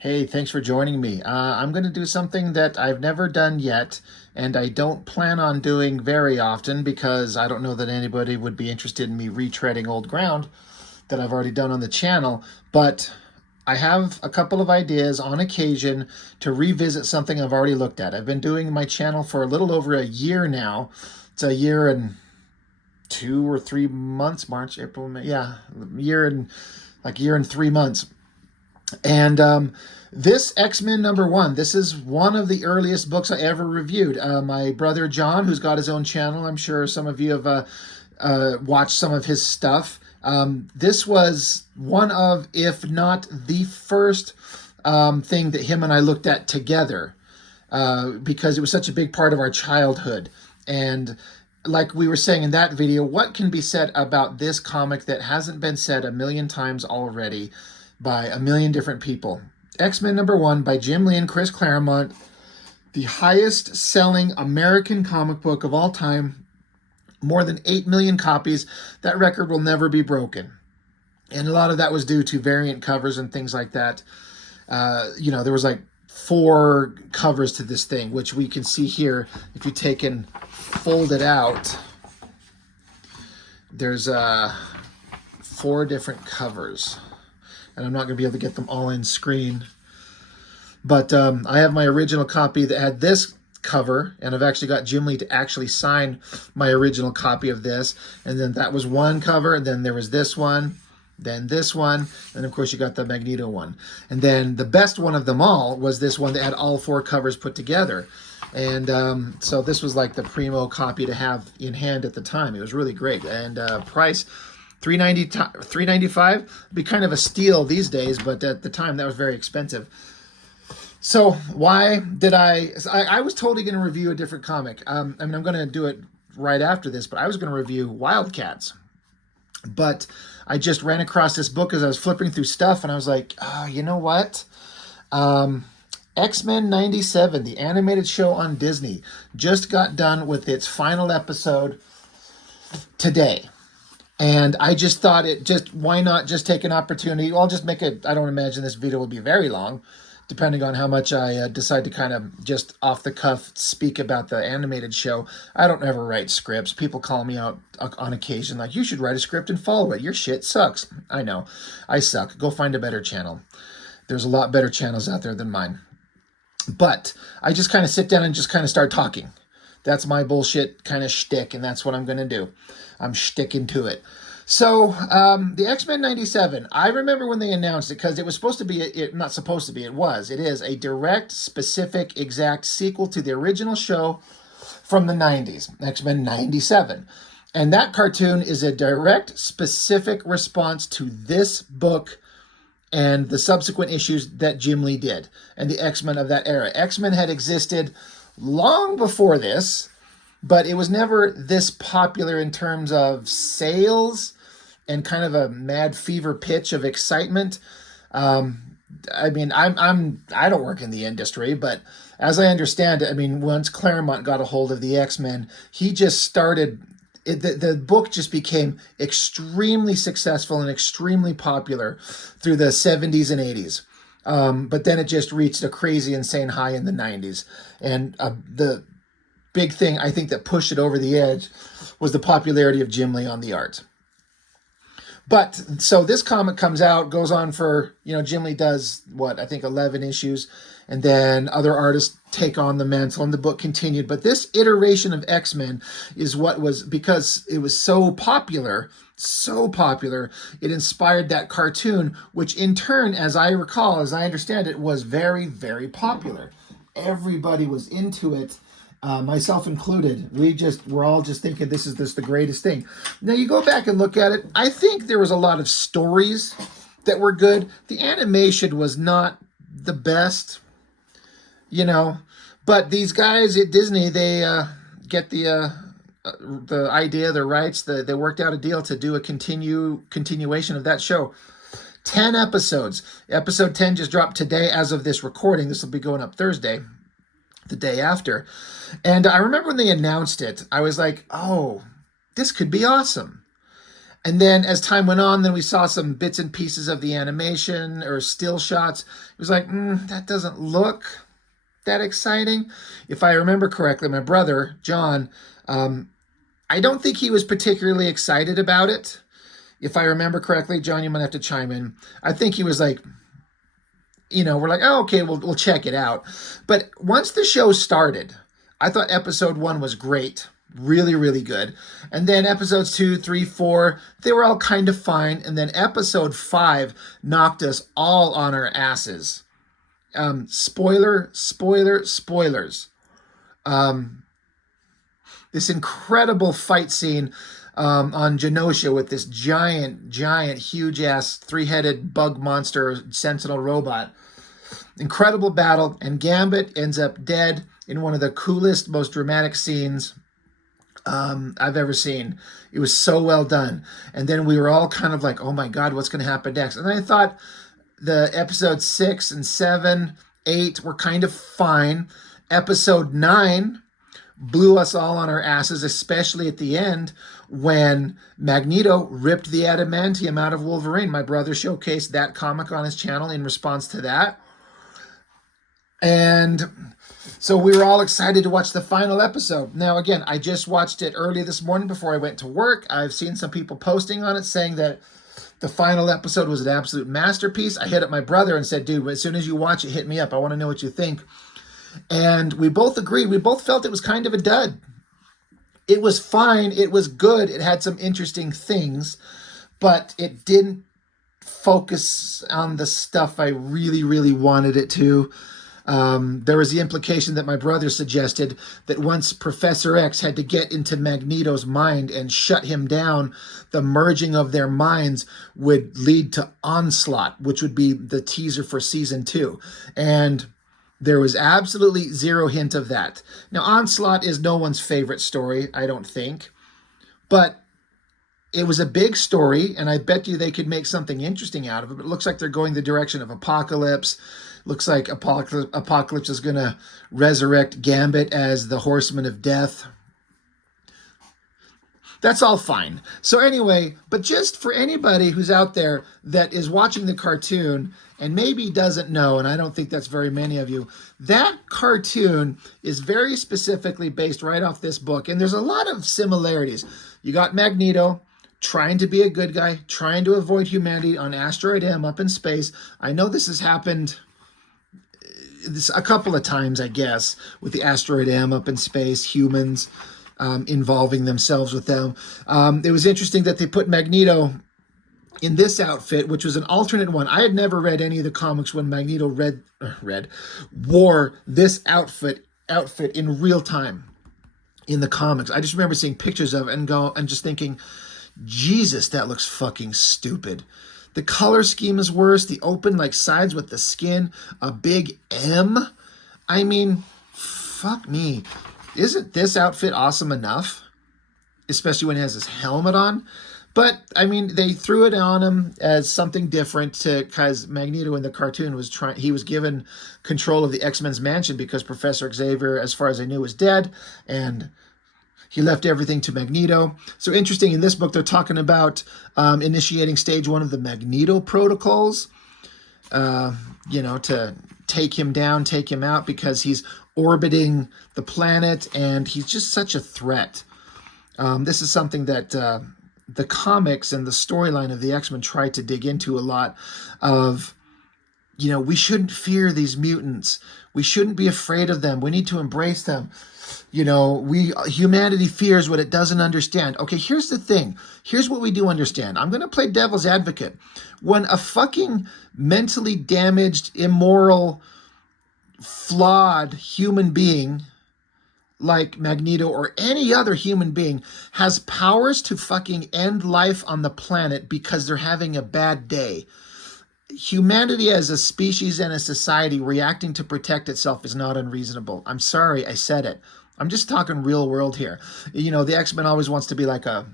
Hey, thanks for joining me. I'm going to do something that I've never done yet, and I don't plan on doing very often because I don't know that anybody would be interested in me retreading old ground that I've already done on the channel. But I have a couple of ideas on occasion to revisit something I've already looked at. I've been doing my channel for a little over a year now. It's a year and 2 or 3 months, March, April, May, yeah, year and 3 months. And this X-Men #1, this is one of the earliest books I ever reviewed. My brother John, who's got his own channel, I'm sure some of you have watched some of his stuff. This was one of, if not the first thing that him and I looked at together because it was such a big part of our childhood. And like we were saying in that video, what can be said about this comic that hasn't been said a million times already by a million different people? X-Men #1 by Jim Lee and Chris Claremont, the highest selling American comic book of all time, more than 8 million copies. That record will never be broken. And a lot of that was due to variant covers and things like that. There was like 4 covers to this thing, which we can see here. If you take and fold it out, there's 4 different covers. And I'm not going to be able to get them all in screen. But I have my original copy that had this cover, and I've actually got Jim Lee to actually sign my original copy of this. And then that was one cover, and then there was this one, then this one, and of course you got the Magneto one. And then the best one of them all was this one that had all 4 covers put together. And so this was like the primo copy to have in hand at the time. It was really great. And price, $3.95 would be kind of a steal these days, but at the time that was very expensive. So why did I was totally going to review a different comic. I'm going to do it right after this, but I was going to review Wildcats. But I just ran across this book as I was flipping through stuff, and I was like, you know what? X-Men '97, the animated show on Disney, just got done with its final episode today. And I just thought why not just take an opportunity? Well, I'll just make it, I don't imagine this video will be very long, depending on how much I decide to kind of just off the cuff speak about the animated show. I don't ever write scripts. People call me out on occasion like, you should write a script and follow it. Your shit sucks. I know. I suck. Go find a better channel. There's a lot better channels out there than mine. But I just kind of sit down and just kind of start talking. That's my bullshit kind of shtick, and that's what I'm going to do. I'm sticking to it. So, the X-Men '97, I remember when they announced it, because it was supposed to be, not supposed to be, it is a direct, specific, exact sequel to the original show from the 90s, X-Men '97. And that cartoon is a direct, specific response to this book and the subsequent issues that Jim Lee did, and the X-Men of that era. X-Men had existed long before this, but it was never this popular in terms of sales and kind of a mad fever pitch of excitement. I don't work in the industry, but as I understand it, once Claremont got a hold of the X-Men, he just started, the book just became extremely successful and extremely popular through the 70s and 80s. But then it just reached a crazy, insane high in the 90s. And the big thing, I think, that pushed it over the edge was the popularity of Jim Lee on the art. But, so this comic comes out, goes on for, Jim Lee does, 11 issues, and then other artists take on the mantle, and the book continued. But this iteration of X-Men is what was, because it was so popular, it inspired that cartoon, which in turn, as I recall, as I understand it, was very, very popular. Everybody was into it. Myself included. We're all just thinking this is the greatest thing. Now you go back and look at it. I think there was a lot of stories that were good. The animation was not the best, but these guys at Disney, they get the idea, the rights. They worked out a deal to do a continuation of that show. 10 episodes. Episode 10 just dropped today as of this recording. This will be going up Thursday, the day after. And I remember when they announced it, I was like, oh, this could be awesome. And then as time went on, then we saw some bits and pieces of the animation or still shots. It was like, that doesn't look that exciting. If I remember correctly, my brother, John, I don't think he was particularly excited about it. If I remember correctly, John, you might have to chime in. I think he was like, we're like, oh, okay, we'll check it out. But once the show started, I thought episode 1 was great. Really, really good. And then episodes 2, 3, 4, they were all kind of fine. And then episode 5 knocked us all on our asses. Spoilers. This incredible fight scene on Genosha with this giant, huge-ass 3-headed bug monster sentinel robot. Incredible battle, and Gambit ends up dead in one of the coolest, most dramatic scenes I've ever seen. It was so well done. And then we were all kind of like, oh my God, what's going to happen next? And I thought the episodes 6 and 7, 8 were kind of fine. Episode 9 blew us all on our asses, especially at the end when Magneto ripped the adamantium out of Wolverine. My brother showcased that comic on his channel in response to that. And so we were all excited to watch the final episode. Now, again, I just watched it early this morning before I went to work. I've seen some people posting on it saying that the final episode was an absolute masterpiece. I hit up my brother and said, dude, as soon as you watch it, hit me up. I want to know what you think. And we both agreed. We both felt it was kind of a dud. It was fine. It was good. It had some interesting things, but it didn't focus on the stuff I really, really wanted it to. There was the implication that my brother suggested that once Professor X had to get into Magneto's mind and shut him down, the merging of their minds would lead to Onslaught, which would be the teaser for season 2. And there was absolutely zero hint of that. Now, Onslaught is no one's favorite story, I don't think. But it was a big story, and I bet you they could make something interesting out of it. But it looks like they're going the direction of Apocalypse. Looks like Apocalypse is going to resurrect Gambit as the Horseman of Death. That's all fine. So anyway, but just for anybody who's out there that is watching the cartoon and maybe doesn't know, and I don't think that's very many of you, that cartoon is very specifically based right off this book. And there's a lot of similarities. You got Magneto trying to be a good guy, trying to avoid humanity on Asteroid M up in space. I know this has happened a couple of times, I guess, with the Asteroid M up in space, humans involving themselves with them. It was interesting that they put Magneto in this outfit, which was an alternate one. I had never read any of the comics when Magneto wore this outfit in real time in the comics. I just remember seeing pictures of it and just thinking, Jesus, that looks fucking stupid. The color scheme is worse. The open sides with the skin, a big M. I mean, fuck me. Isn't this outfit awesome enough? Especially when he has his helmet on. But, I mean, they threw it on him as something different because Magneto in the cartoon he was given control of the X-Men's mansion because Professor Xavier, as far as I knew, was dead. And he left everything to Magneto. So interesting, in this book, they're talking about initiating stage 1 of the Magneto protocols, to take him down, take him out, because he's orbiting the planet, and he's just such a threat. This is something that the comics and the storyline of the X-Men tried to dig into a lot of, we shouldn't fear these mutants. We shouldn't be afraid of them. We need to embrace them. Humanity fears what it doesn't understand. Okay, here's the thing. Here's what we do understand. I'm going to play devil's advocate. When a fucking mentally damaged, immoral, flawed human being like Magneto or any other human being has powers to fucking end life on the planet because they're having a bad day, humanity as a species and a society reacting to protect itself is not unreasonable. I'm sorry, I said it. I'm just talking real world here. The X-Men always wants to be like a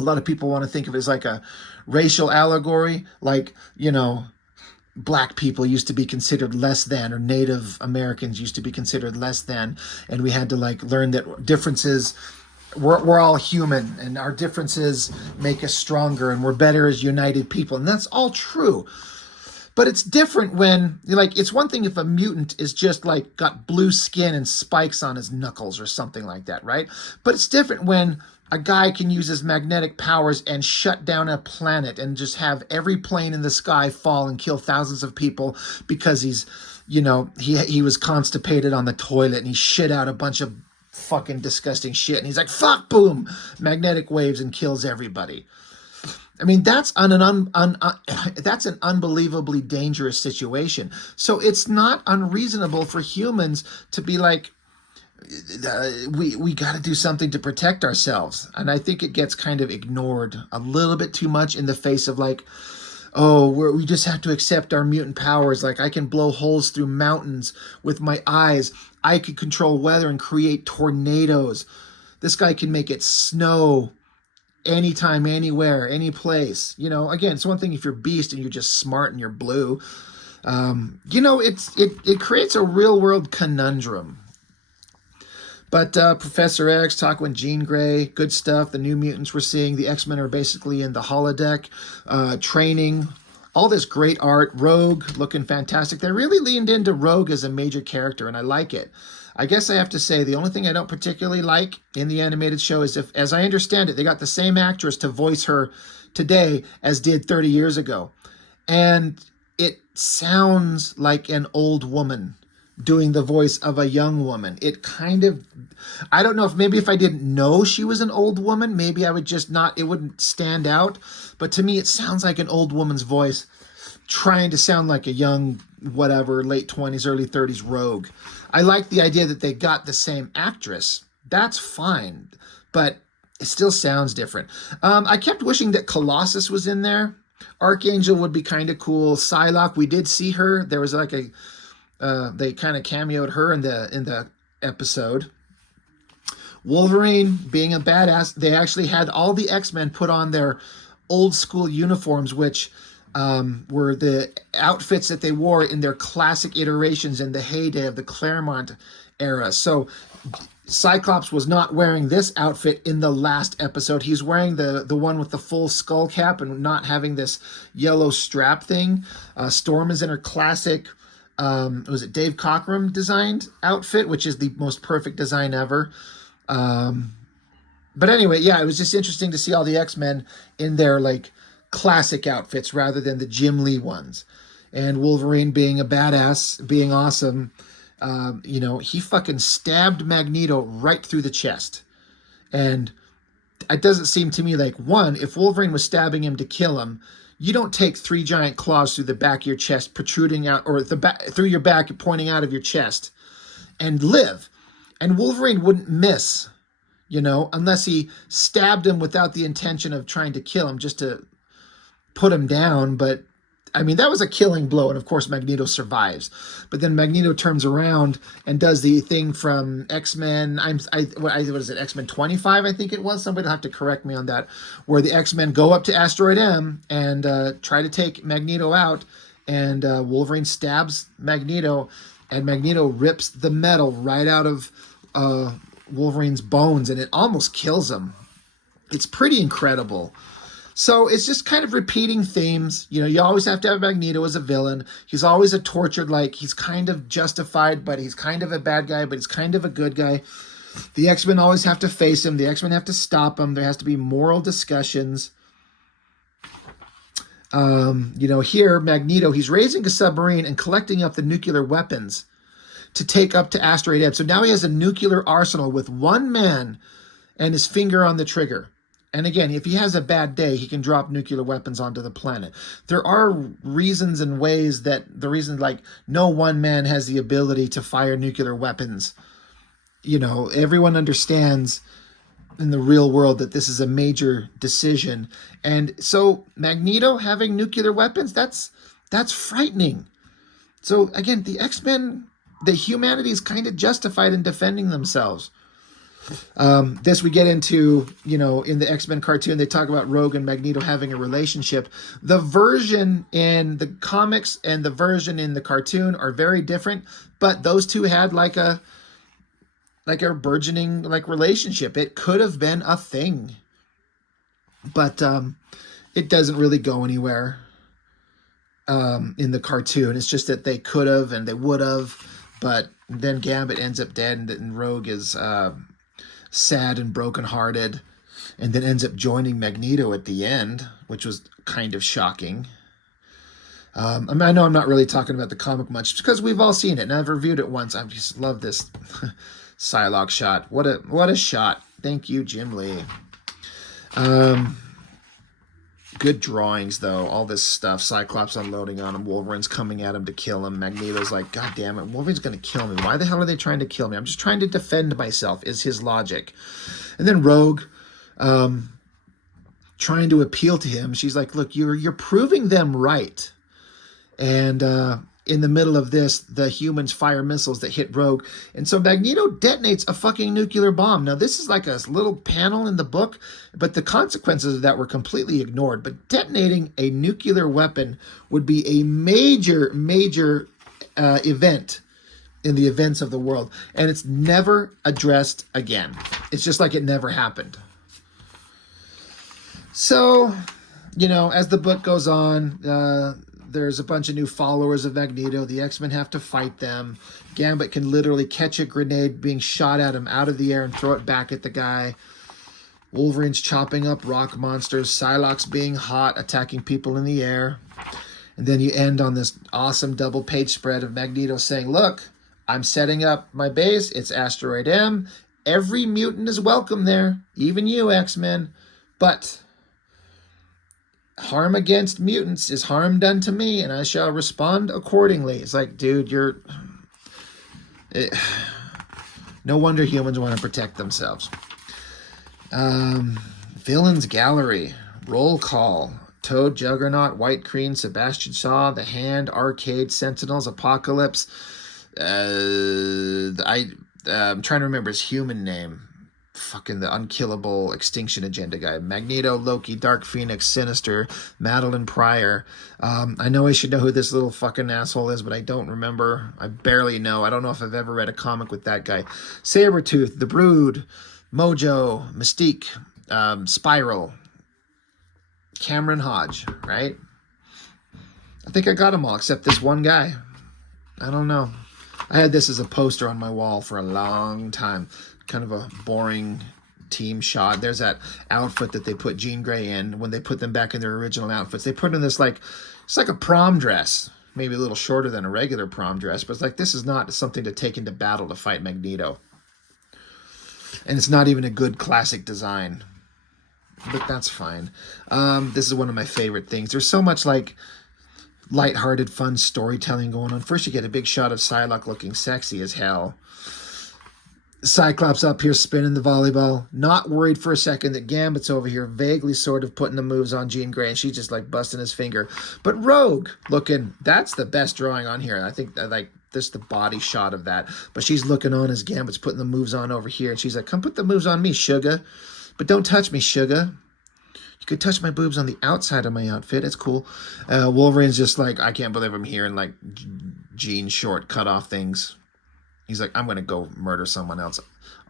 lot of people want to think of it as like a racial allegory, Black people used to be considered less than, or Native Americans used to be considered less than, and we had to learn that differences we're all human, and our differences make us stronger, and we're better as united people, and that's all true. But it's different when, like, it's one thing if a mutant is just like got blue skin and spikes on his knuckles or something like that, right? But it's different when a guy can use his magnetic powers and shut down a planet and just have every plane in the sky fall and kill thousands of people because he's, he was constipated on the toilet and he shit out a bunch of fucking disgusting shit and he's like, fuck, boom, magnetic waves, and kills everybody. I mean, that's that's an unbelievably dangerous situation. So it's not unreasonable for humans to be like, we got to do something to protect ourselves. And I think it gets kind of ignored a little bit too much in the face of like, oh, we just have to accept our mutant powers. Like, I can blow holes through mountains with my eyes. I can control weather and create tornadoes. This guy can make it snow anytime, anywhere, any place. Again, it's one thing if you're Beast and you're just smart and you're blue. It creates a real world conundrum. But Professor X talking with Jean Grey, good stuff. The New Mutants we're seeing, the X-Men are basically in the holodeck, training. All this great art. Rogue looking fantastic. They really leaned into Rogue as a major character, and I like it. I guess I have to say the only thing I don't particularly like in the animated show is, if, as I understand it, they got the same actress to voice her today as did 30 years ago. And it sounds like an old woman doing the voice of a young woman. It kind of, I don't know if maybe if I didn't know she was an old woman, maybe I would just not, it wouldn't stand out. But to me, it sounds like an old woman's voice trying to sound like a young, whatever, late 20s, early 30s Rogue. I like the idea that they got the same actress. That's fine, but it still sounds different. I kept wishing that Colossus was in there. Archangel would be kind of cool. Psylocke, we did see her. There was like they kind of cameoed her in the episode. Wolverine being a badass. They actually had all the X-Men put on their old school uniforms, which were the outfits that they wore in their classic iterations in the heyday of the Claremont era. So Cyclops was not wearing this outfit in the last episode. He's wearing the one with the full skull cap and not having this yellow strap thing. Storm is in her classic, was it Dave Cockrum designed outfit, which is the most perfect design ever. But anyway, yeah, it was just interesting to see all the X-Men in their like classic outfits rather than the Jim Lee ones. And Wolverine being a badass, being awesome. He fucking stabbed Magneto right through the chest. And it doesn't seem to me like, one, if Wolverine was stabbing him to kill him, you don't take 3 giant claws through the back of your chest, protruding out, or through your back, pointing out of your chest, and live. And Wolverine wouldn't miss, unless he stabbed him without the intention of trying to kill him, just to put him down. But I mean, that was a killing blow, and of course Magneto survives. But then Magneto turns around and does the thing from X-Men. What is it? X-Men 25, I think it was. Somebody will have to correct me on that. Where the X-Men go up to Asteroid M and try to take Magneto out, and Wolverine stabs Magneto, and Magneto rips the metal right out of Wolverine's bones, and it almost kills him. It's pretty incredible. So it's just kind of repeating themes. You always have to have Magneto as a villain. He's always a tortured, like, he's kind of justified, but he's kind of a bad guy, but he's kind of a good guy. The X-Men always have to face him. The X-Men have to stop him. There has to be moral discussions. Here, Magneto, he's raising a submarine and collecting up the nuclear weapons to take up to Asteroid M. So now he has a nuclear arsenal with one man and his finger on the trigger. And again, if he has a bad day, he can drop nuclear weapons onto the planet. There are reasons and ways that like no one man has the ability to fire nuclear weapons. Everyone understands in the real world that this is a major decision. And so Magneto having nuclear weapons, that's frightening. So again, the X-Men, the humanity is kind of justified in defending themselves. This we get into, in the X-Men cartoon, they talk about Rogue and Magneto having a relationship. The version in the comics and the version in the cartoon are very different, but those two had like a like a burgeoning like relationship. It could have been a thing, but it doesn't really go anywhere in the cartoon. It's just that they could have and they would have, but then Gambit ends up dead, and Rogue is sad and brokenhearted, and then ends up joining Magneto at the end, which was kind of shocking. I mean, I know I'm not really talking about the comic much because we've all seen it, and I've reviewed it once. I just love this Psylocke shot. What a shot! Thank you, Jim Lee. Good drawings, though. All this stuff. Cyclops unloading on him. Wolverine's coming at him to kill him. Magneto's like, God damn it, Wolverine's going to kill me. Why the hell are they trying to kill me? I'm just trying to defend myself, is his logic. And then Rogue, trying to appeal to him. She's like, look, you're proving them right. And in the middle of this, the humans fire missiles that hit Rogue. And so Magneto detonates a fucking nuclear bomb. Now, this is like a little panel in the book, but the consequences of that were completely ignored. But detonating a nuclear weapon would be a major, major event in the events of the world. And it's never addressed again. It's just like it never happened. So, you know, as the book goes on, there's a bunch of new followers of Magneto. The X-Men have to fight them. Gambit can literally catch a grenade being shot at him out of the air and throw it back at the guy. Wolverine's chopping up rock monsters. Psylocke's being hot, attacking people in the air. And then you end on this awesome double page spread of Magneto saying, look, I'm setting up my base. It's Asteroid M. Every mutant is welcome there, even you, X-Men. But harm against mutants is harm done to me, and I shall respond accordingly. It's like, dude, no wonder humans want to protect themselves. Villains Gallery, Roll Call, Toad, Juggernaut, White Queen, Sebastian Shaw, The Hand, Arcade, Sentinels, Apocalypse. I'm trying to remember his human name. Fucking the unkillable Extinction Agenda guy. Magneto, Loki, Dark Phoenix, Sinister, Madeline Pryor. I know I should know who this little fucking asshole is, but I don't remember. I barely know. I don't know if I've ever read a comic with that guy. Sabretooth, The Brood, Mojo, Mystique, Spiral, Cameron Hodge, right? I think I got them all except this one guy. I don't know. I had this as a poster on my wall for a long time. Kind of a boring team shot. There's that outfit that they put Jean Grey in when they put them back in their original outfits. They put in this like, it's like a prom dress, maybe a little shorter than a regular prom dress, but it's like, this is not something to take into battle to fight Magneto. And it's not even a good classic design, but that's fine. This is one of my favorite things. There's so much like lighthearted, fun storytelling going on. First, you get a big shot of Psylocke looking sexy as hell. Cyclops up here spinning the volleyball, not worried for a second that Gambit's over here vaguely sort of putting the moves on Jean Grey, and she's just like busting his finger. But Rogue looking, that's the best drawing on here. I think like this the body shot of that. But she's looking on as Gambit's putting the moves on over here, and she's like, come put the moves on me, sugar. But don't touch me, sugar. You could touch my boobs on the outside of my outfit. It's cool. Wolverine's just like, I can't believe I'm here in like jean short cut off things. He's like, I'm going to go murder someone else.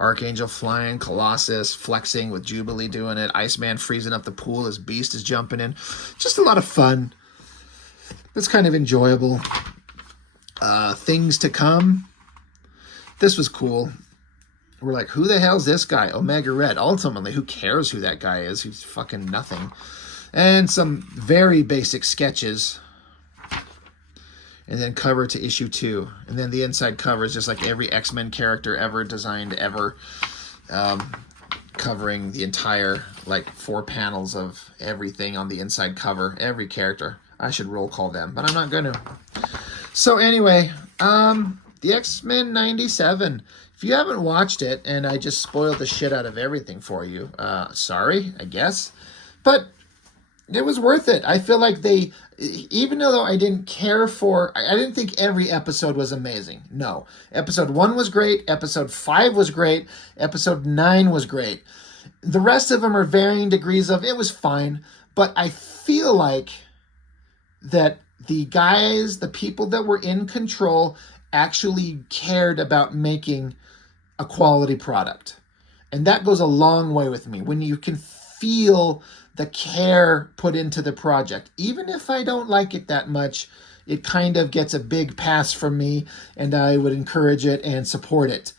Archangel flying, Colossus flexing with Jubilee doing it. Iceman freezing up the pool as Beast is jumping in. Just a lot of fun. It's kind of enjoyable. Things to come. This was cool. We're like, who the hell's this guy? Omega Red. Ultimately, who cares who that guy is? He's fucking nothing. And some very basic sketches. And then cover to issue 2. And then the inside cover is just like every X-Men character ever designed ever. Covering the entire, like, 4 panels of everything on the inside cover. Every character. I should roll call them, but I'm not going to. So anyway, the X-Men 97. If you haven't watched it, and I just spoiled the shit out of everything for you, sorry, I guess. But it was worth it. I feel like they, even though I didn't care for, I didn't think every episode was amazing. No. Episode 1 was great. Episode 5 was great. Episode 9 was great. The rest of them are varying degrees of, it was fine. But I feel like that the guys, the people that were in control, actually cared about making a quality product. And that goes a long way with me. When you can feel the care put into the project, even if I don't like it that much, it kind of gets a big pass from me, and I would encourage it and support it.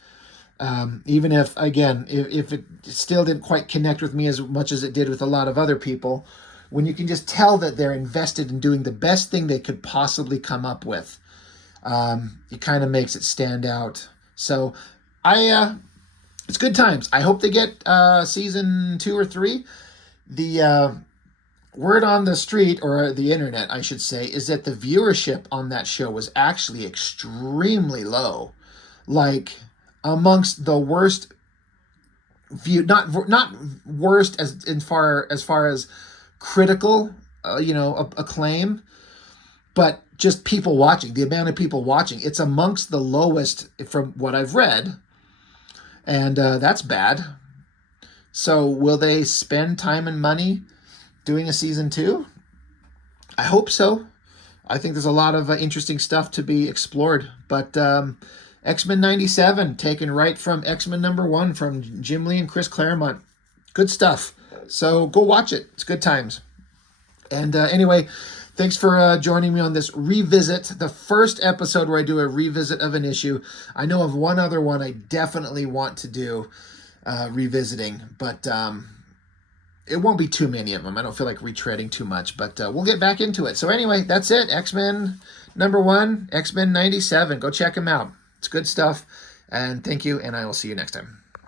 Even if, again, if it still didn't quite connect with me as much as it did with a lot of other people, when you can just tell that they're invested in doing the best thing they could possibly come up with, it kind of makes it stand out. So it's good times. I hope they get season 2 or 3. The word on the street, or the internet, I should say, is that the viewership on that show was actually extremely low. Like, amongst the worst view, not worst as far as critical, acclaim, but just people watching. The amount of people watching, it's amongst the lowest from what I've read, and that's bad. So will they spend time and money doing a season 2? I hope so. I think there's a lot of interesting stuff to be explored. But X-Men 97, taken right from X-Men #1 from Jim Lee and Chris Claremont. Good stuff. So go watch it. It's good times. And anyway, thanks for joining me on this revisit, the first episode where I do a revisit of an issue. I know of one other one I definitely want to do revisiting, but it won't be too many of them. I don't feel like retreading too much, but we'll get back into it. So anyway, that's it. X-Men #1, X-Men 97. Go check them out. It's good stuff. And thank you, and I will see you next time.